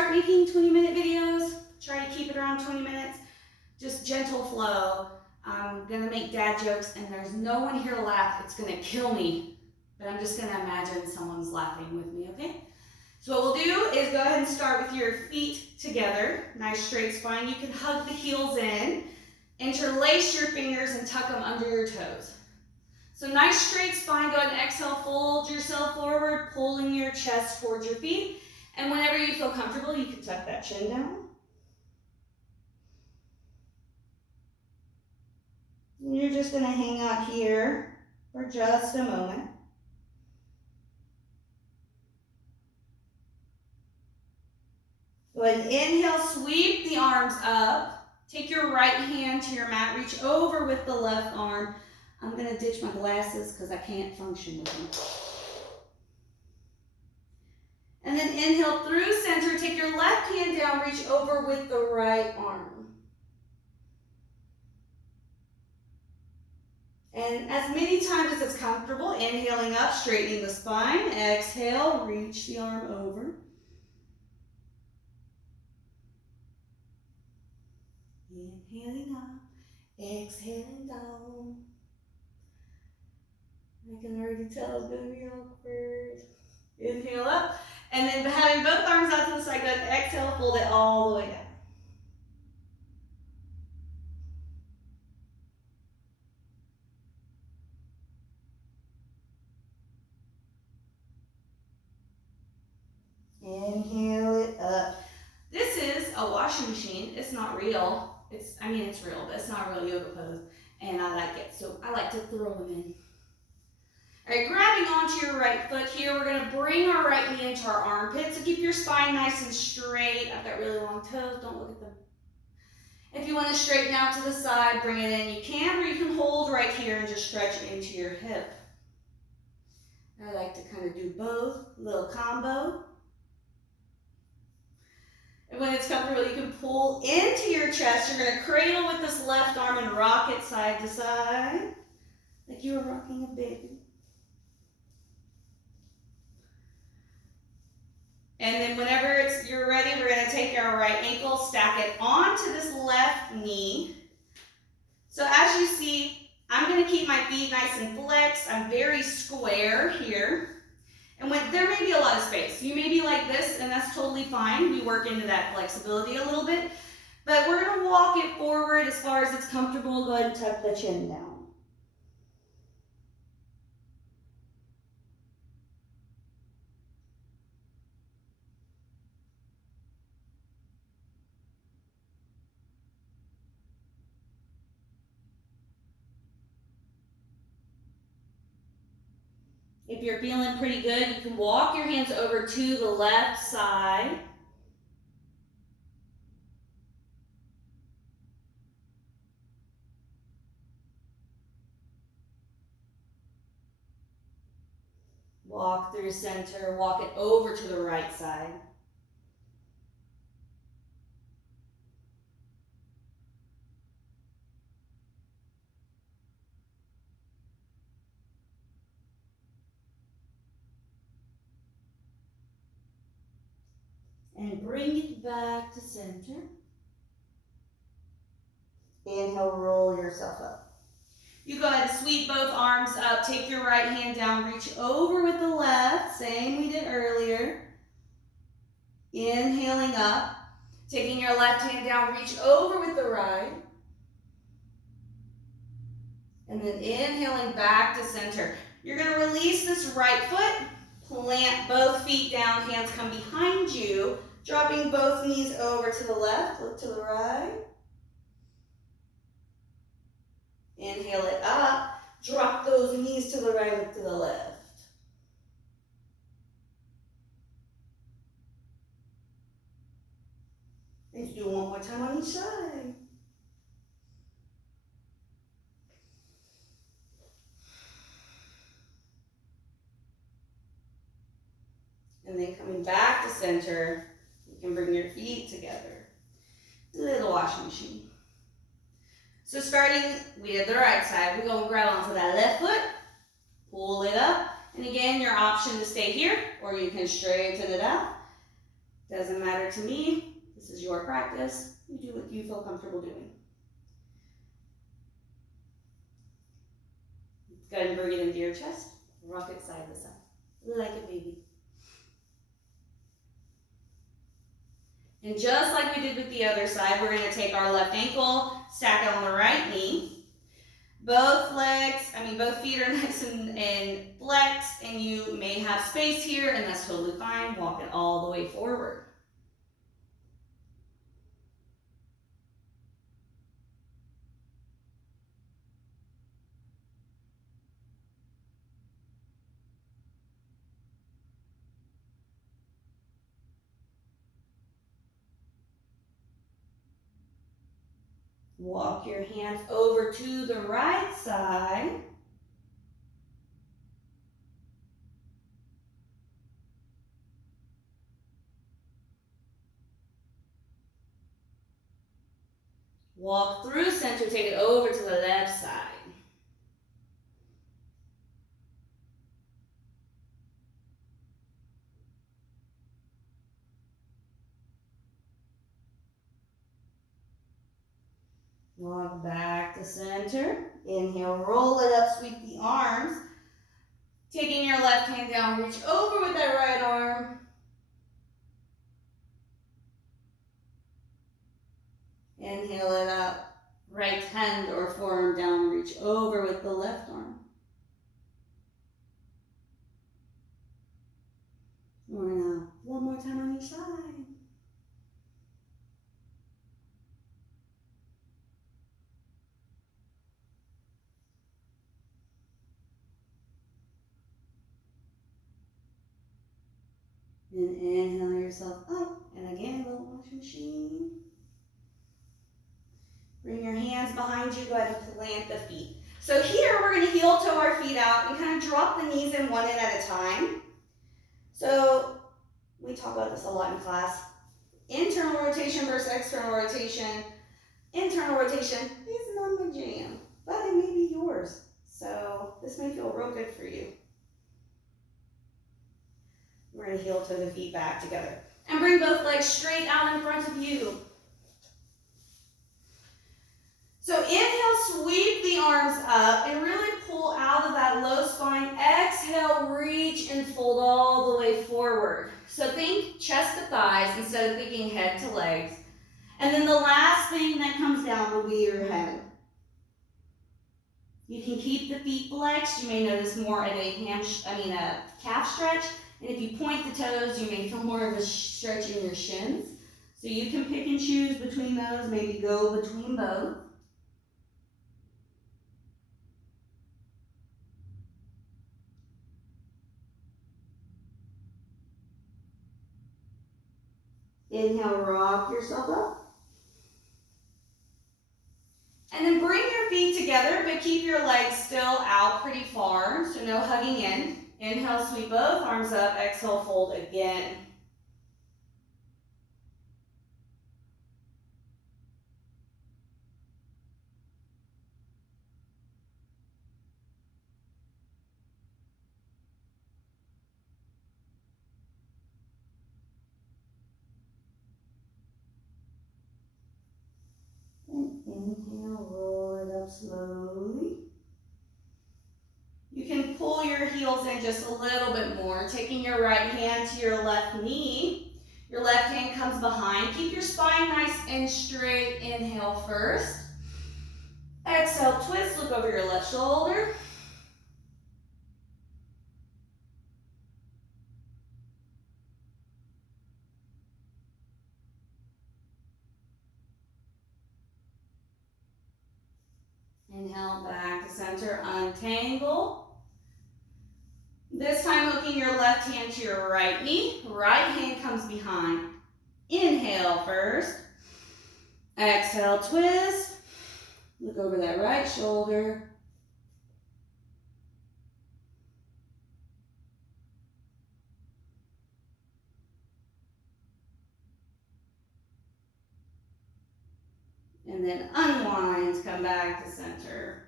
start making 20-minute videos, try to keep it around 20 minutes. Just gentle flow. I'm gonna make dad jokes and there's no one here to laugh. It's gonna kill me. But I'm just gonna imagine someone's laughing with me, okay? So what we'll do is go ahead and start with your feet together. Nice straight spine. You can hug the heels in. Interlace your fingers and tuck them under your toes. So nice straight spine. Go ahead and exhale, fold yourself forward, pulling your chest towards your feet. And whenever you feel comfortable, you can tuck that chin down. And you're just gonna hang out here for just a moment. Go ahead and inhale, sweep the arms up. Take your right hand to your mat, reach over with the left arm. I'm gonna ditch my glasses because I can't function with them. And then inhale through center, take your left hand down, reach over with the right arm. And as many times as it's comfortable, inhaling up, straightening the spine. Exhale, reach the arm over. Inhaling up, exhaling down. I can already tell it's going to be awkward. Inhale up, and then having both arms out to the side, go ahead and exhale, fold it all the way down. Inhale it up. This is a washing machine. It's not real. It's real, but it's not a real yoga pose. And I like it, so I like to throw them in. All right, grabbing onto your right foot here, we're gonna bring our right knee into our armpit. So keep your spine nice and straight. I've got really long toes, don't look at them. If you wanna straighten out to the side, bring it in, you can, or you can hold right here and just stretch into your hip. I like to kind of do both, little combo. And when it's comfortable, you can pull into your chest. You're gonna cradle with this left arm and rock it side to side, like you were rocking a baby. And then whenever you're ready, we're gonna take our right ankle, stack it onto this left knee. So as you see, I'm gonna keep my feet nice and flexed. I'm very square here. And there may be a lot of space. You may be like this, and that's totally fine. We work into that flexibility a little bit. But we're gonna walk it forward as far as it's comfortable. Go ahead and tuck the chin down. If you're feeling pretty good, you can walk your hands over to the left side. Walk through center, walk it over to the right side. And bring it back to center. Inhale, roll yourself up. You go ahead and sweep both arms up. Take your right hand down, reach over with the left, same we did earlier. Inhaling up. Taking your left hand down, reach over with the right. And then inhaling back to center. You're gonna release this right foot, plant both feet down, hands come behind you. Dropping both knees over to the left, look to the right. Inhale it up, drop those knees to the right, look to the left. Let's do one more time on each side. And then coming back to center. You can bring your feet together. Little washing machine. So starting, we did the right side. We're going to grab onto that left foot, pull it up. And again, your option to stay here, or you can straighten it out. Doesn't matter to me. This is your practice. You do what you feel comfortable doing. Go ahead and bring it into your chest. Rock it side to side, like a baby. And just like we did with the other side, we're going to take our left ankle, stack it on the right knee. Both feet are nice and flexed, and you may have space here, and that's totally fine. Walk it all the way forward. Walk your hands over to the right side. Walk through center, take it over to the left side. Walk back to center. Inhale, roll it up, sweep the arms. Taking your left hand down, reach over with that right arm. Inhale it up. Right hand or forearm down, reach over with the left arm. We're now one more time on each side. And inhale yourself up. And again, little wash machine. Bring your hands behind you. Go ahead and plant the feet. So here we're going to heel toe our feet out and kind of drop the knees in one at a time. So we talk about this a lot in class. Internal rotation versus external rotation. Internal rotation is not my jam, but it may be yours. So this may feel real good for you. We're going to heel toe the feet back together. And bring both legs straight out in front of you. So inhale, sweep the arms up and really pull out of that low spine. Exhale, reach and fold all the way forward. So think chest to thighs instead of thinking head to legs. And then the last thing that comes down will be your head. You can keep the feet flexed. You may notice more of a calf stretch. And if you point the toes, you may feel more of a stretch in your shins. So you can pick and choose between those, maybe go between both. Inhale, rock yourself up. And then bring your feet together, but keep your legs still out pretty far, so no hugging in. Inhale, sweep both arms up. Exhale, fold again. And inhale, roll it up slowly. You can pull your heels in just a little bit more, taking your right hand to your left knee. Your left hand comes behind. Keep your spine nice and straight. Inhale first. Exhale, twist, look over your left shoulder. Inhale, back to center, untangle. This time hooking your left hand to your right knee. Right hand comes behind. Inhale first. Exhale, twist. Look over that right shoulder. And then unwind, come back to center.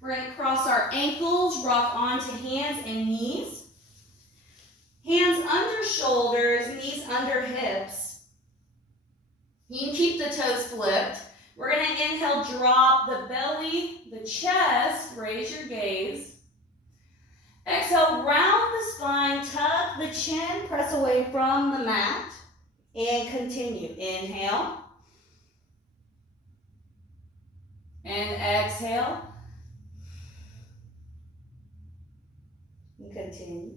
We're going to cross our ankles, rock onto hands and knees. Hands under shoulders, knees under hips. You can keep the toes flipped. We're going to inhale, drop the belly, the chest, raise your gaze. Exhale, round the spine, tuck the chin, press away from the mat, and continue. Inhale. And exhale. And continue.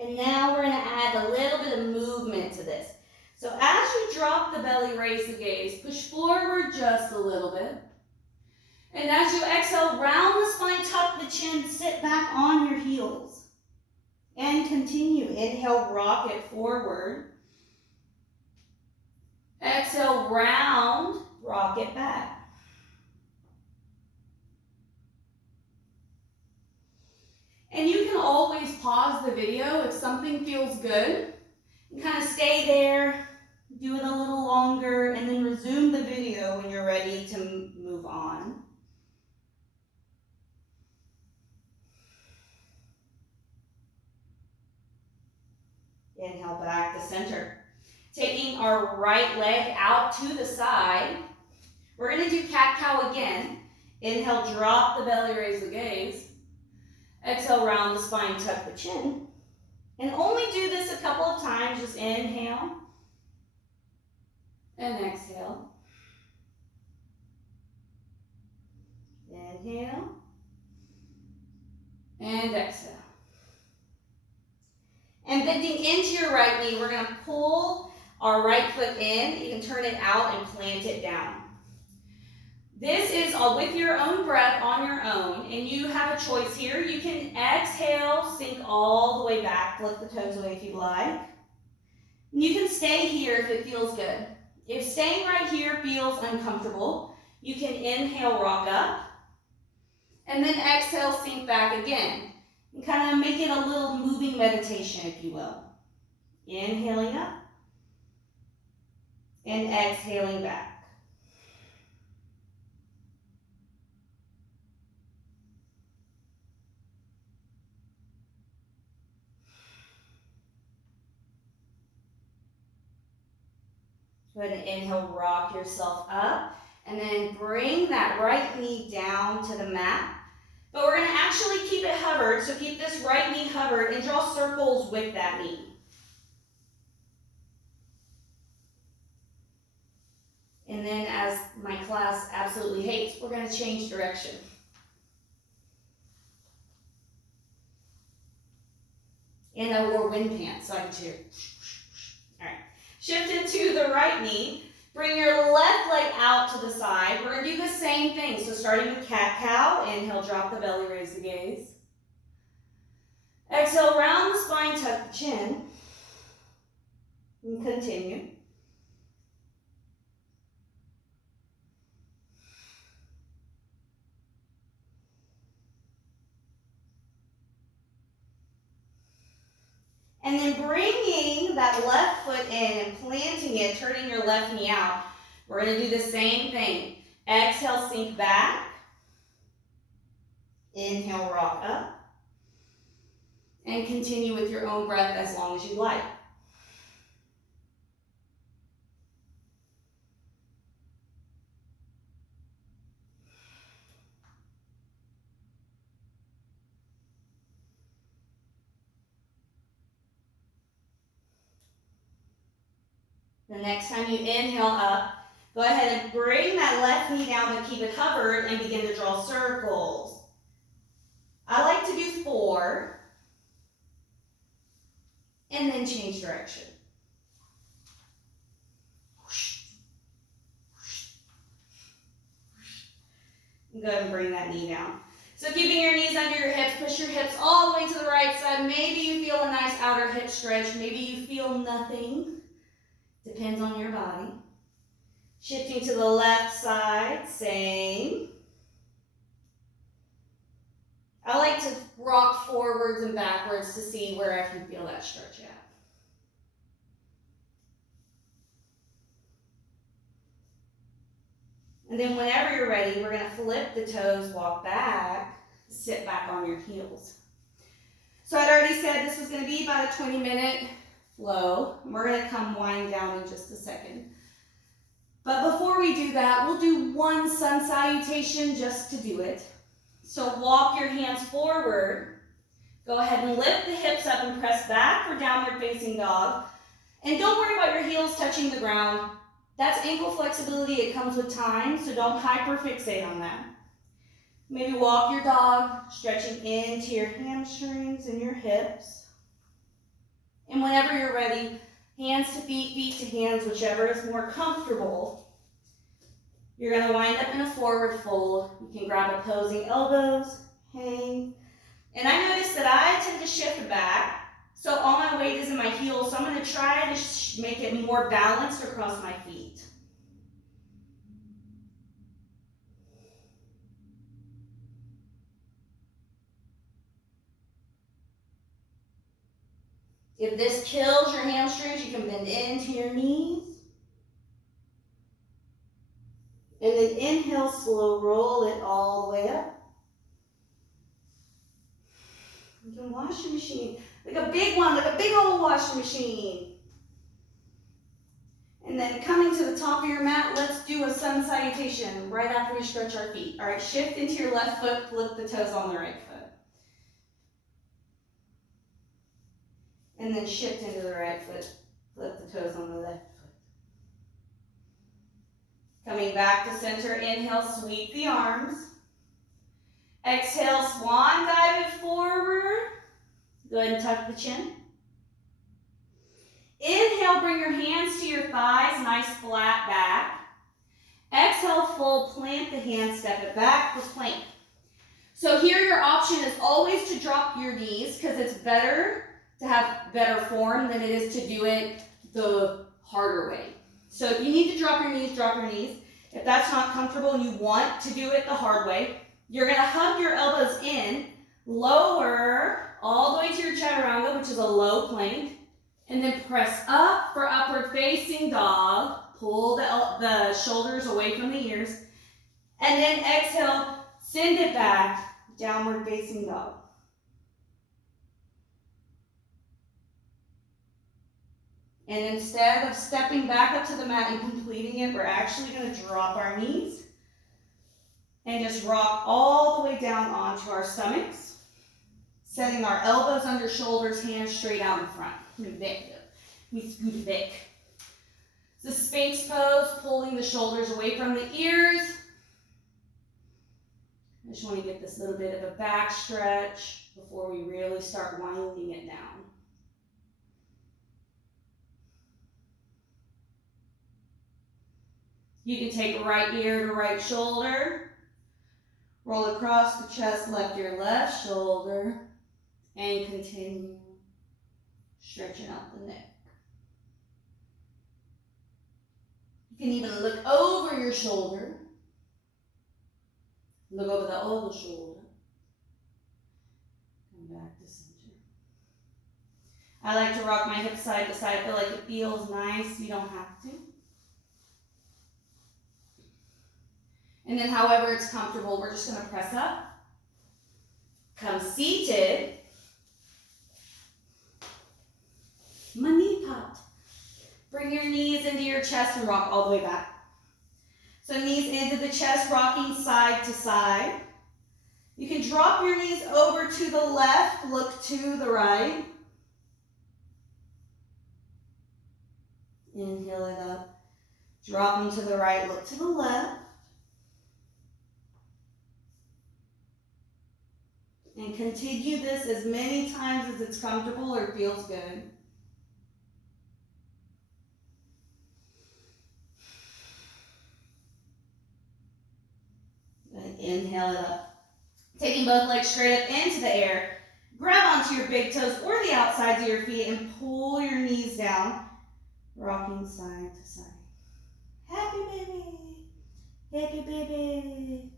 And now we're going to add a little bit of movement to this. So as you drop the belly, raise the gaze, push forward just a little bit. And as you exhale, round the spine, tuck the chin, sit back on your heels. And continue. Inhale, rock it forward. Exhale, round, rock it back. And you can always pause the video if something feels good. And kind of stay there, do it a little longer, and then resume the video when you're ready to move on. Inhale back to center. Taking our right leg out to the side. We're going to do cat-cow again. Inhale, drop the belly, raise the gaze. Exhale, round the spine, tuck the chin. And only do this a couple of times. Just inhale and exhale. Inhale and exhale. And bending into your right knee, we're going to pull our right foot in. You can turn it out and plant it down. This is with your own breath on your own, and you have a choice here. You can exhale, sink all the way back, flip the toes away if you like. And you can stay here if it feels good. If staying right here feels uncomfortable, you can inhale, rock up, and then exhale, sink back again. And kind of make it a little moving meditation, if you will. Inhaling up and exhaling back. Go ahead and inhale, rock yourself up, and then bring that right knee down to the mat. But we're going to actually keep it hovered, so keep this right knee hovered and draw circles with that knee. And then, as my class absolutely hates, we're going to change direction. And I wore wind pants, so I can cheer. All right. Shift into the right knee. Bring your left leg out to the side. We're going to do the same thing. So starting with cat-cow. Inhale, drop the belly, raise the gaze. Exhale, round the spine, tuck the chin. And continue. And then bringing that left foot in and planting it, turning your left knee out. We're going to do the same thing. Exhale, sink back. Inhale, rock up. And continue with your own breath as long as you like. The next time you inhale up, go ahead and bring that left knee down, but keep it covered and begin to draw circles. I like to do 4 and then change direction. And go ahead and bring that knee down. So keeping your knees under your hips, push your hips all the way to the right side. Maybe you feel a nice outer hip stretch. Maybe you feel nothing. Depends on your body. Shifting to the left side, same. I like to rock forwards and backwards to see where I can feel that stretch at. And then whenever you're ready, we're gonna flip the toes, walk back, sit back on your heels. So I'd already said this was gonna be about a 20-minute flow. We're gonna come wind down in just a second. But before we do that, we'll do one sun salutation just to do it. So walk your hands forward. Go ahead and lift the hips up and press back for downward facing dog. And don't worry about your heels touching the ground. That's ankle flexibility. It comes with time, so don't hyperfixate on that. Maybe walk your dog, stretching into your hamstrings and your hips. And whenever you're ready, hands to feet, feet to hands, whichever is more comfortable. You're going to wind up in a forward fold. You can grab opposing elbows, hang. And I notice that I tend to shift back. So all my weight is in my heels, so I'm going to try to make it more balanced across my feet. If this kills your hamstrings, you can bend into your knees. And then inhale, slow roll it all the way up. You can wash your machine, like a big one, like a big old washing machine. And then coming to the top of your mat, let's do a sun salutation right after we stretch our feet. All right, shift into your left foot, flip the toes on the right foot. And then shift into the right foot, flip the toes on the left foot. Coming back to center, inhale, sweep the arms. Exhale, swan dive it forward. Go ahead and tuck the chin. Inhale, bring your hands to your thighs, nice flat back. Exhale, fold, plant the hands, step it back for plank. So here your option is always to drop your knees because it's better to have better form than it is to do it the harder way. So if you need to drop your knees, drop your knees. If that's not comfortable and you want to do it the hard way, you're going to hug your elbows in, lower all the way to your chaturanga, which is a low plank, and then press up for upward facing dog. Pull the shoulders away from the ears. And then exhale, send it back, downward facing dog. And instead of stepping back up to the mat and completing it, we're actually going to drop our knees and just rock all the way down onto our stomachs, setting our elbows under shoulders, hands straight out in front. We scoot back. The Sphinx pose, pulling the shoulders away from the ears. I just want to get this little bit of a back stretch before we really start winding it down. You can take right ear to right shoulder, roll across the chest, left ear, left shoulder, and continue stretching out the neck. You can even look over your shoulder, look over the other shoulder, come back to center. I like to rock my hips side to side. I feel like it feels nice. You don't have to. And then however it's comfortable, we're just going to press up. Come seated. Mani Pat. Bring your knees into your chest and rock all the way back. So knees into the chest, rocking side to side. You can drop your knees over to the left, look to the right. Inhale it up. Drop them to the right, look to the left. And continue this as many times as it's comfortable or feels good. And inhale it up. Taking both legs straight up into the air. Grab onto your big toes or the outsides of your feet and pull your knees down. Rocking side to side. Happy baby. Happy baby.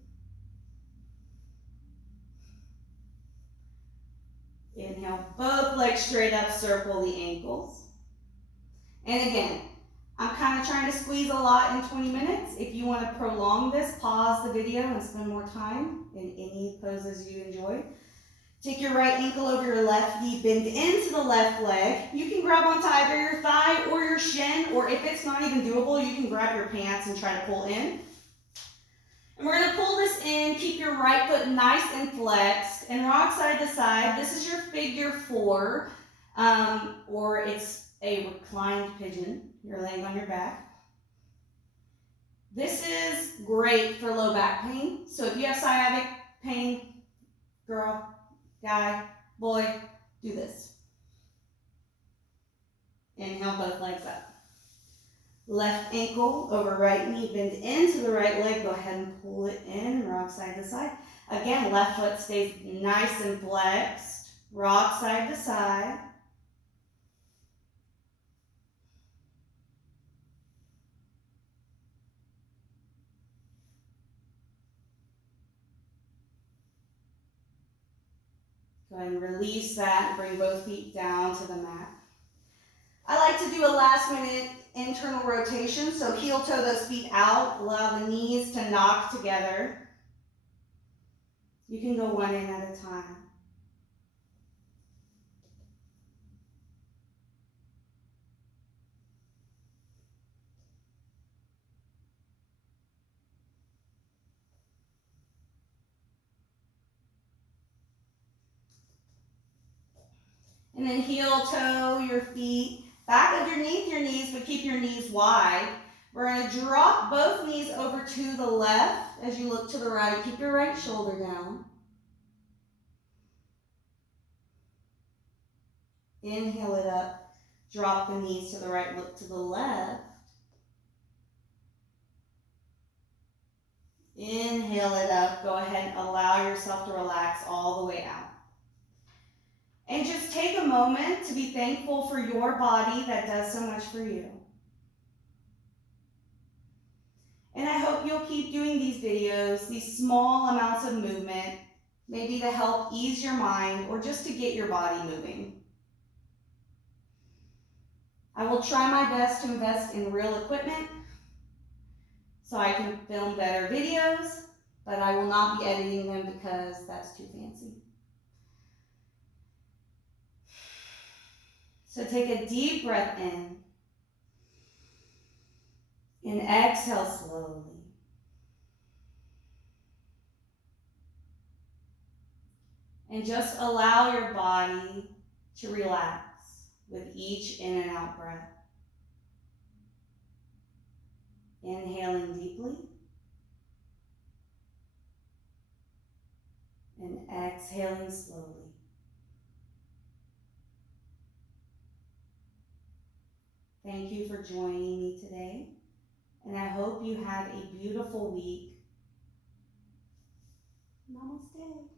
Inhale, both legs straight up, circle the ankles. And again, I'm kind of trying to squeeze a lot in 20 minutes. If you want to prolong this, pause the video and spend more time in any poses you enjoy. Take your right ankle over your left knee, bend into the left leg. You can grab onto either your thigh or your shin, or if it's not even doable, you can grab your pants and try to pull in. And we're going to pull this in, keep your right foot nice and flexed, and rock side to side. This is your figure 4, or it's a reclined pigeon. You're laying on your back. This is great for low back pain. So if you have sciatic pain, girl, guy, boy, do this. Inhale, both legs up. Left ankle over right knee, bend into the right leg. Go ahead and pull it in and rock side to side. Again, left foot stays nice and flexed. Rock side to side. Go ahead and release that and bring both feet down to the mat. I like to do a last minute internal rotation, so heel toe those feet out, allow the knees to knock together. You can go one in at a time. And then heel toe your feet back underneath your knees, but keep your knees wide. We're going to drop both knees over to the left as you look to the right. Keep your right shoulder down. Inhale it up. Drop the knees to the right, look to the left. Inhale it up. Go ahead and allow yourself to relax all the way out. And just take a moment to be thankful for your body that does so much for you. And I hope you'll keep doing these videos, these small amounts of movement, maybe to help ease your mind or just to get your body moving. I will try my best to invest in real equipment so I can film better videos, but I will not be editing them because that's too fancy. So take a deep breath in and exhale slowly. And just allow your body to relax with each in and out breath. Inhaling deeply and exhaling slowly. Thank you for joining me today, and I hope you have a beautiful week. Namaste.